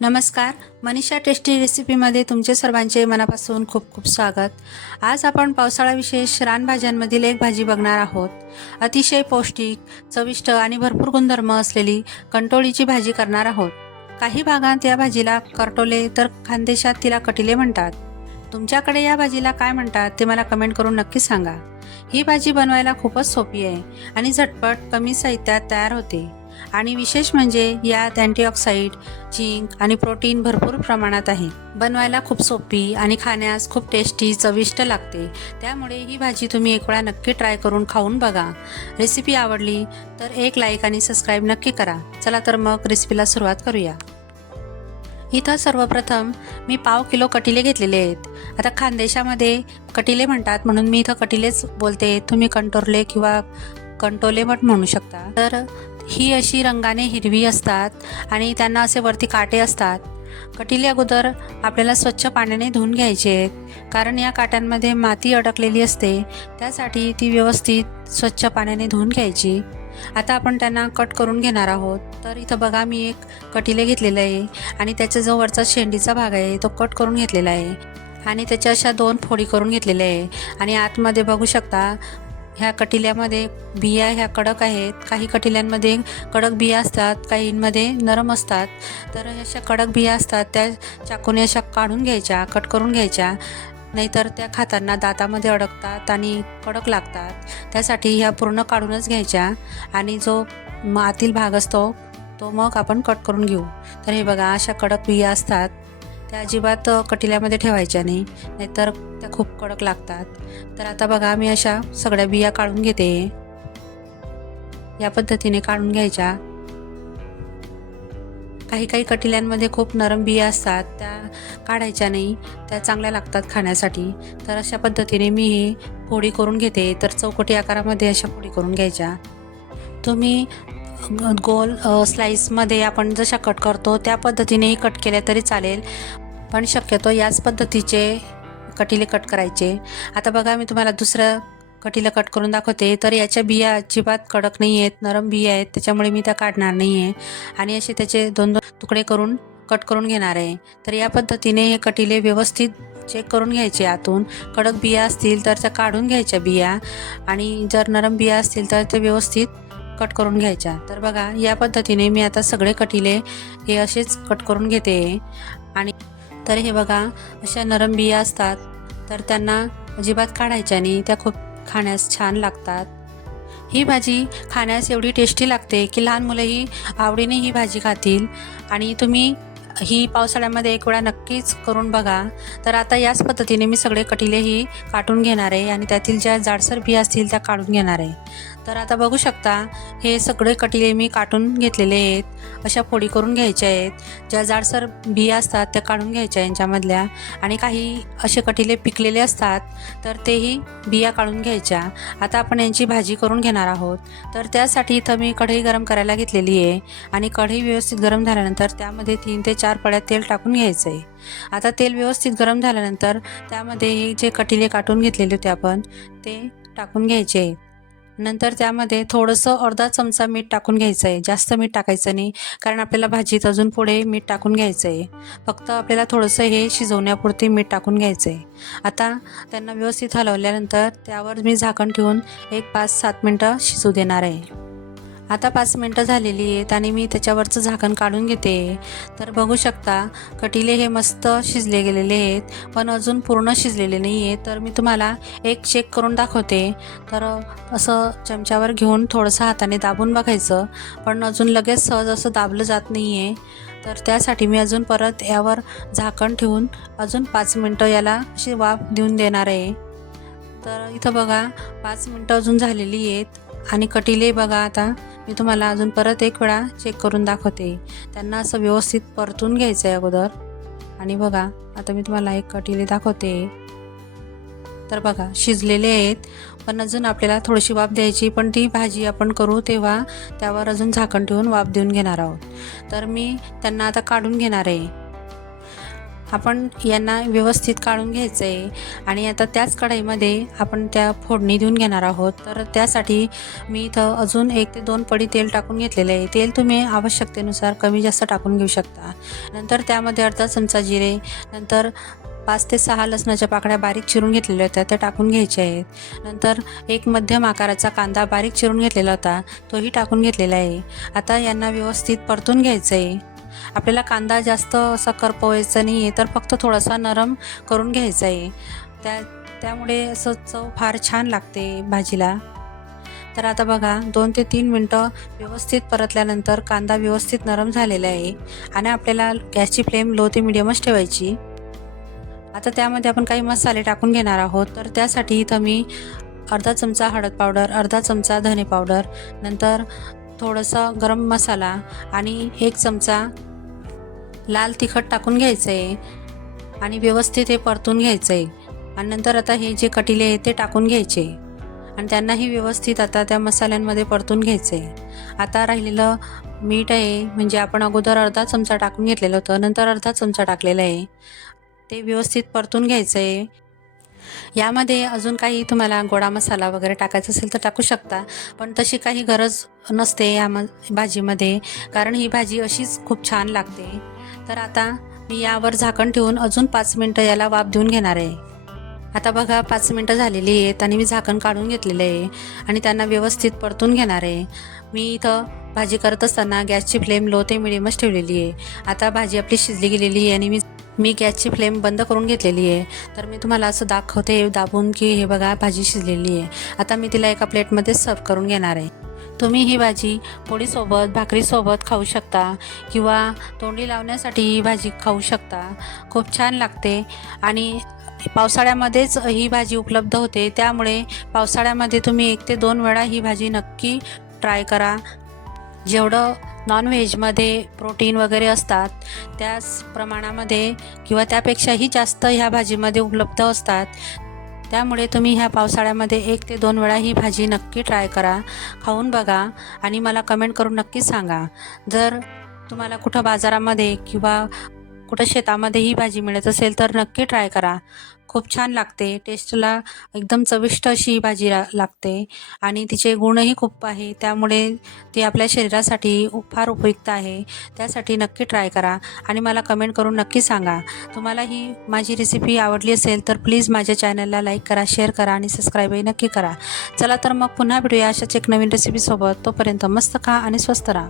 नमस्कार. मनीषा टेस्टी रेसिपीमध्ये तुमचे सर्वांचे मनापासून खूप खूप स्वागत. आज आपण पावसाळाविशेष रानभाज्यांमधील एक भाजी बघणार आहोत. अतिशय पौष्टिक चविष्ट आणि भरपूर गुणधर्म असलेली कंटोळीची भाजी करणार आहोत. काही भागात या भाजीला करटोले तर खानदेशात तिला कटिले म्हणतात. तुमच्याकडे या भाजीला काय म्हणतात ते मला कमेंट करून नक्की सांगा. ही भाजी बनवायला खूपच सोपी आहे आणि झटपट कमी साहित्यात तयार होते. आणि विशेष म्हणजे यात अँटीऑक्साईड झिंक आणि प्रोटीन भरपूर प्रमाणात आहे. बनवायला खूप सोपी आणि खाण्यास खूप टेस्टी चविष्ट लागते. त्यामुळे ही भाजी तुम्ही एक वेळा नक्की ट्राय करून खाऊन बघा. रेसिपी आवडली तर एक लाईक आणि सबस्क्राईब नक्की करा. चला तर मग रेसिपीला सुरुवात करूया. इथं सर्वप्रथम मी पाव किलो कटिले घेतलेले आहेत. आता खानदेशामध्ये कटिले म्हणतात म्हणून मी इथं कटिलेच बोलते. तुम्ही कंटोरले किंवा कंटोले पण म्हणू शकता. तर ही अशी रंगाने हिरवी असतात आणि त्यांना असे वरती काटे असतात. कटिले अगोदर आपल्याला स्वच्छ पाण्याने धुवून घ्यायचे आहेत. कारण या काट्यांमध्ये माती अडकलेली असते त्यासाठी ती व्यवस्थित स्वच्छ पाण्याने धुवून घ्यायची. आता आपण त्यांना कट करून घेणार आहोत. तर इथं बघा मी एक कटिले घेतलेलं आहे आणि त्याच्या जो वरचा शेंडीचा भाग आहे तो कट करून घेतलेला आहे. आणि त्याच्या अशा दोन फोडी करून घेतलेल्या आहे. आणि आतमध्ये बघू शकता ह्या कटिल्यामध्ये बिया ह्या कडक आहेत. काही कटिल्यांमध्ये कडक बिया असतात काहींमध्ये नरम असतात. तर अशा कडक बिया असतात त्या चाकूने अशा काढून घ्यायच्या कट करून घ्यायच्या. नाहीतर त्या खाताना दातामध्ये अडकतात आणि कडक लागतात. त्यासाठी ह्या पूर्ण काढूनच घ्यायच्या आणि जो आतील भाग असतो तो मग आपण कट करून घेऊ. तर हे बघा अशा कडक बिया असतात. त्या अजिबात कटिल्यामध्ये ठेवायच्या नाही. नाहीतर त्या खूप कडक लागतात. तर आता बघा मी अशा सगळ्या बिया काढून घेते. या पद्धतीने काढून घ्यायच्या. काही काही कटिल्यांमध्ये खूप नरम बिया असतात. त्या काढायच्या नाही. त्या चांगल्या लागतात खाण्यासाठी. तर अशा पद्धतीने मी ही फोडी करून घेते. तर चौकटी आकारामध्ये अशा फोडी करून घ्यायच्या. तुम्ही गोल स्लाईसमध्ये आपण जशा कट करतो त्या पद्धतीनेही कट केल्या तरी चालेल. पण शक्यतो याच पद्धतीचे कटिले कट करायचे. आता बघा मी तुम्हाला दुसरं कटिलं कट करून दाखवते. तर याच्या बिया अजिबात कडक नाही आहेत नरम बिया आहेत. त्याच्यामुळे मी त्या काढणार नाही आहे आणि असे त्याचे दोन दोन तुकडे करून कट करून घेणार आहे. तर या पद्धतीने हे कटिले व्यवस्थित चेक करून घ्यायचे आतून. कडक बिया असतील तर त्या काढून घ्यायच्या बिया. आणि जर नरम बिया असतील तर ते व्यवस्थित कट करून घ्यायच्या. तर बघा या पद्धतीने मी आता सगळे कटिले हे असेच कट करून घेते. आणि तर हे बघा अशा नरम बिया असतात. तर त्यांना अजिबात काढायच्या नाही. त्या खूप खाण्यास छान लागतात. ही भाजी खाण्यास एवढी टेस्टी लागते की लहान मुलंही आवडीने ही भाजी खातील. आणि तुम्ही ही पावसाळ्यामध्ये एक वेळा नक्कीच करून बघा. तर आता याच पद्धतीने मी सगळे कटिलेही काटून घेणार आहे आणि त्यातील ज्या जाडसर बिया असतील त्या काढून घेणार आहे. तर आता बघू शकता हे सगळे कटिले मी काटून घेतलेले आहेत. अशा फोडी करून घ्यायच्या आहेत. ज्या जाडसर बिया असतात त्या काढून घ्यायच्या यांच्यामधल्या. आणि काही असे कटिले पिकलेले असतात तर तेही बिया काढून घ्यायच्या. आता आपण यांची भाजी करून घेणार आहोत. तर त्यासाठी इथं मी कढई गरम करायला घेतलेली आहे. आणि कढई व्यवस्थित गरम झाल्यानंतर त्यामध्ये तीन ते चार पळ्या तेल टाकून घ्यायचं आहे आता तेल व्यवस्थित गरम झाल्यानंतर त्यामध्ये हे जे कटिले काटून घेतलेले होते आपण ते टाकून घ्यायचे. आहे नंतर त्यामध्ये थोडंसं अर्धा चमचा मीठ टाकून घ्यायचं आहे जास्त मीठ टाकायचं नाही कारण आपल्याला भाजीत अजून पुढे मीठ टाकून घ्यायचं आहे फक्त आपल्याला थोडंसं हे शिजवण्यापुरती मीठ टाकून घ्यायचं आहे आता त्यांना व्यवस्थित हलवल्यानंतर त्यावर मी झाकण ठेवून एक पाच सात मिनटं शिजू देणार आहे. आता पाच मिनटं झालेली आहेत आणि मी त्याच्यावरचं झाकण काढून घेते. तर बघू शकता कटिले हे मस्त शिजले गेलेले आहेत पण अजून पूर्ण शिजलेले नाही आहेत तर मी तुम्हाला एक चेक करून दाखवते. तर असं चमच्यावर घेऊन थोडंसं हाताने दाबून बघायचं पण अजून लगेच सहज असं दाबलं जात नाही आहे तर त्यासाठी मी अजून परत यावर झाकण ठेवून अजून पाच मिनटं याला अशी वाफ देऊन देणार आहे. तर इथं बघा पाच मिनटं अजून झालेली आहेत. आणि कटिले बघा आता मी तुम्हाला अजून परत एक वेळा चेक करून दाखवते. त्यांना असं व्यवस्थित परतून घ्यायचं आहे अगोदर. आणि बघा आता मी तुम्हाला एक कटिले दाखवते. तर बघा शिजलेले आहेत. पण अजून आपल्याला थोडीशी वाफ द्यायची पण ती भाजी आपण करू तेव्हा त्यावर अजून झाकण ठेवून वाफ देऊन घेणार आहोत. तर मी त्यांना आता काढून घेणार आहे. आपण यांना व्यवस्थित काढून घ्यायचं आहे आणि आता त्याच कढईमध्ये आपण त्या फोडणी देऊन घेणार आहोत. तर त्यासाठी मी इथं अजून एक ते दोन पडी तेल टाकून घेतलेलं आहे. तेल तुम्ही आवश्यकतेनुसार कमी जास्त टाकून घेऊ शकता. नंतर त्यामध्ये अर्धा चमचा जिरे नंतर पाच ते सहा लसणाच्या पाकळ्या बारीक चिरून घेतलेल्या होत्या त्या टाकून घ्यायच्या आहेत. नंतर एक मध्यम आकाराचा कांदा बारीक चिरून घेतलेला होता तोही टाकून घेतलेला आहे. आता यांना व्यवस्थित परतून घ्यायचं आहे आपल्याला कांदा जास्त असा करपवायचा नाही आहे तर फक्त थोडासा नरम करून घ्यायचा आहे त्या त्यामुळे असं चव फार छान लागते भाजीला. तर आता बघा दोन ते तीन मिनटं व्यवस्थित परतल्यानंतर कांदा व्यवस्थित नरम झालेला आहे आणि आपल्याला गॅसची फ्लेम लो ते मिडियमच ठेवायची. आता त्यामध्ये आपण काही मसाले टाकून घेणार आहोत. तर त्यासाठी इथं मी अर्धा चमचा हळद पावडर अर्धा चमचा धने पावडर नंतर थोडंसं गरम मसाला आणि एक चमचा लाल तिखट टाकून घ्यायचं आहे आणि व्यवस्थित हे परतून घ्यायचं आहे आणि नंतर आता हे जे कटिले आहे ते टाकून घ्यायचे. आणि त्यांनाही व्यवस्थित आता त्या मसाल्यांमध्ये परतून घ्यायचं आहे आता राहिलेलं मीठ आहे म्हणजे आपण अगोदर अर्धा चमचा टाकून घेतलेलं होतं नंतर अर्धा चमचा टाकलेला आहे. ते व्यवस्थित परतून घ्यायचं आहे यामध्ये अजून काही तुम्हाला गोडा मसाला वगैरे टाकायचा असेल तर टाकू शकता. पण तशी काही गरज नसते या म भाजीमध्ये. कारण ही भाजी अशीच खूप छान लागते. तर आता मी यावर झाकण ठेवून अजून पाच मिनटं याला वाफ देऊन घेणार आहे. आता बघा पाच मिनटं झालेली आहेत आणि मी झाकण काढून घेतलेलं आहे आणि त्यांना व्यवस्थित परतून घेणार आहे. मी इथं भाजी करत असताना गॅसची फ्लेम लो ते मिडियमच ठेवलेली आहे. आता भाजी आपली शिजली गेलेली आहे आणि मी मी गॅसची फ्लेम बंद करून घेतलेली आहे. तर मी तुम्हाला असं दाखवते दाबून की हे बघा भाजी शिजलेली आहे. आता मी तिला एका प्लेटमध्ये सर्व करून घेणार आहे. तुम्ही ही भाजी पोळीसोबत भाकरीसोबत खाऊ शकता किंवा तोंडी लावण्यासाठी ही भाजी खाऊ शकता. खूप छान लागते आणि पावसाळ्यामध्येच ही भाजी उपलब्ध होते. त्यामुळे पावसाळ्यामध्ये तुम्ही एक ते दोन वेळा ही भाजी नक्की ट्राय करा. जेवढं नॉनव्हेजमध्ये प्रोटीन वगैरे असतात त्याच प्रमाणामध्ये किंवा त्यापेक्षाही जास्त ह्या भाजीमध्ये उपलब्ध असतात. त्यामुळे तुम्ही ह्या पावसाळ्यामध्ये एक ते दोन वेळा ही भाजी नक्की ट्राय करा खाऊन बघा आणि मला कमेंट करून नक्की सांगा. जर तुम्हाला कुठं बाजारामध्ये किंवा कुठं शेतामध्ये ही भाजी मिळत असेल तर नक्की ट्राय करा. खूप छान लागते. टेस्टला एकदम चविष्ट अशी ही भाजी लागते. आणि तिचे गुणही खूप आहे. त्यामुळे ती आपल्या शरीरासाठी फार उपयुक्त आहे. त्यासाठी नक्की ट्राय करा. आणि मला कमेंट करून नक्की सांगा. तुम्हाला ही माझी रेसिपी आवडली असेल तर प्लीज माझ्या चॅनलला लाईक करा शेअर करा आणि सबस्क्राईबही नक्की करा. चला तर मग पुन्हा भेटूया अशाच एक नवीन रेसिपीसोबत तोपर्यंत मस्त खा आणि स्वस्त राहा.